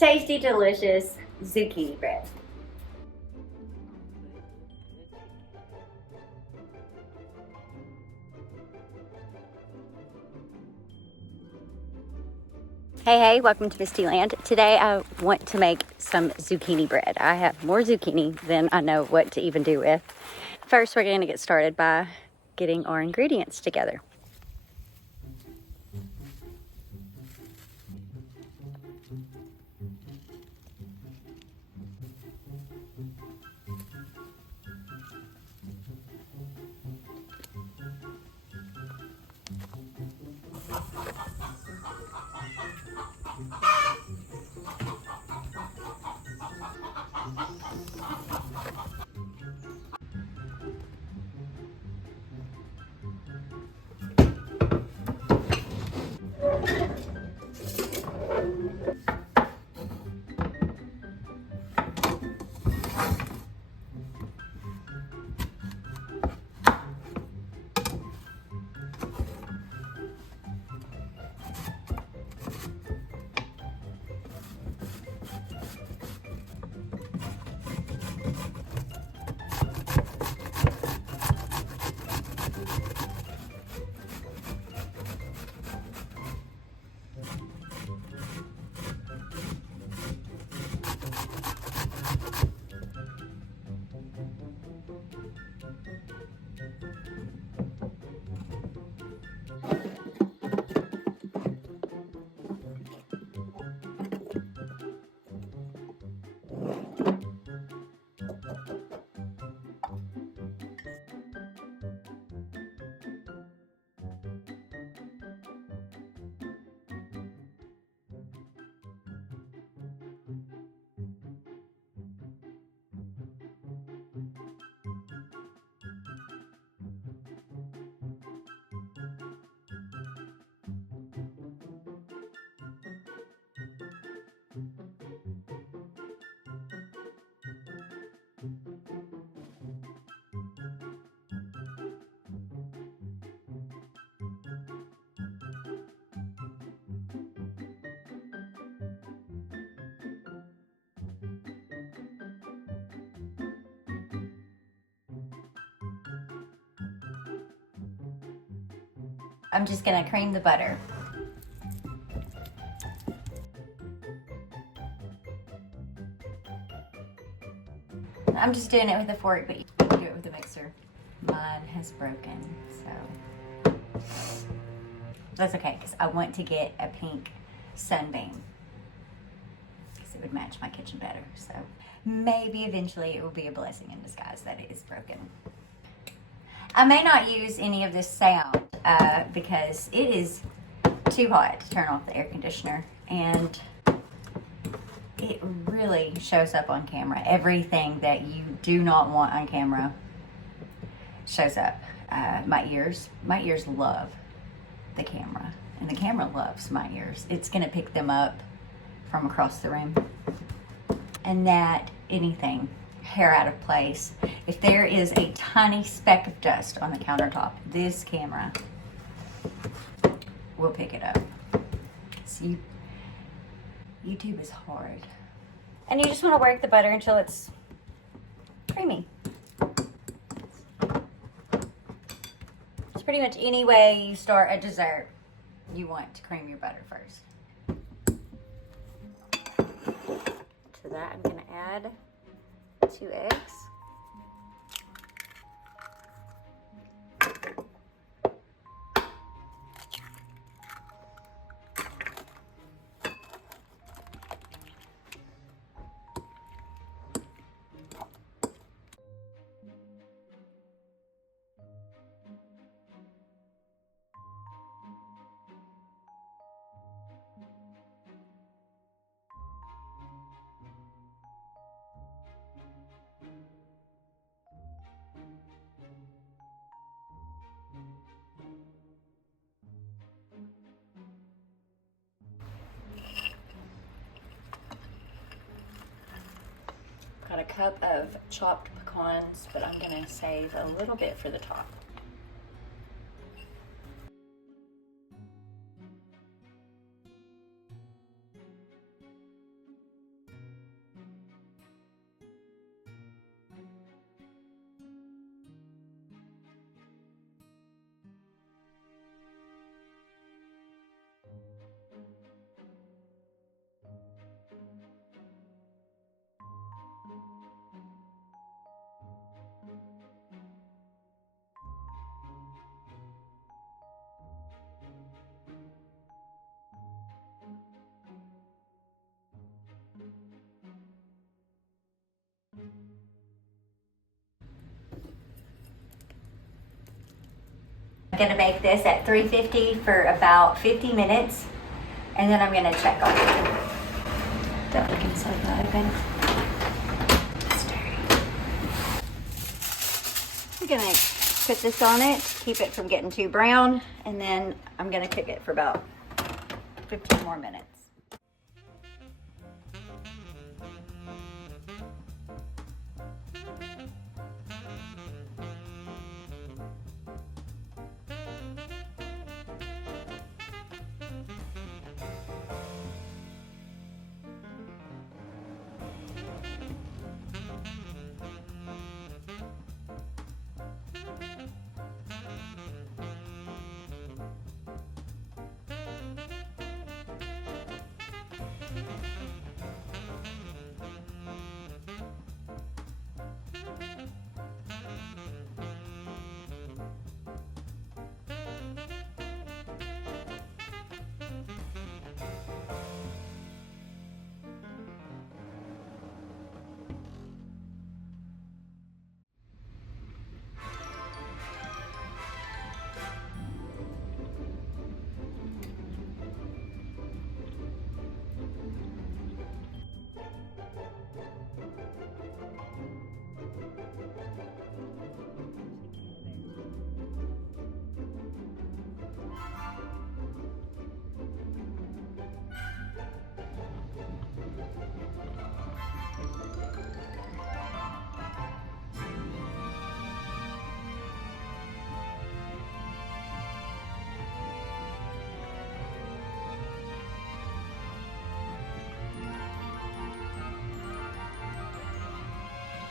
tasty, delicious zucchini bread. Hey, welcome to Misty Land. Today I want to make some zucchini bread. I have more zucchini than I know what to even do with. First, we're going to get started by getting our ingredients together. I'm just gonna cream the butter. I'm just doing it with a fork, but you can do it with a mixer. Mine has broken, so that's okay, because I want to get a pink sunbeam, because it would match my kitchen better. So maybe eventually it will be a blessing in disguise that it is broken. I may not use any of this sound because it is too hot to turn off the air conditioner, and it really shows up on camera. Everything that you do not want on camera shows up. My ears love the camera, and the camera loves my ears. It's gonna pick them up from across the room. And that, anything, hair out of place, if there is a tiny speck of dust on the countertop, this camera will pick it up. So YouTube is hard. And you just want to work the butter until it's creamy. It's pretty much any way you start a dessert, you want to cream your butter first. To that, I'm going to add 2 eggs. Got a cup of chopped pecans, but I'm gonna save a little bit for the top. gonna make this at 350 for about 50 minutes, and then I'm gonna check on it. Don't look inside the oven. I'm gonna put this on it, keep it from getting too brown, and then I'm gonna cook it for about 15 more minutes.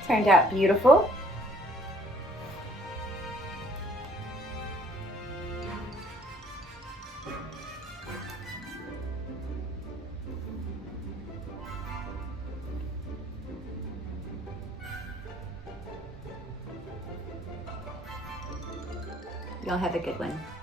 Turned out beautiful. Y'all have a good one.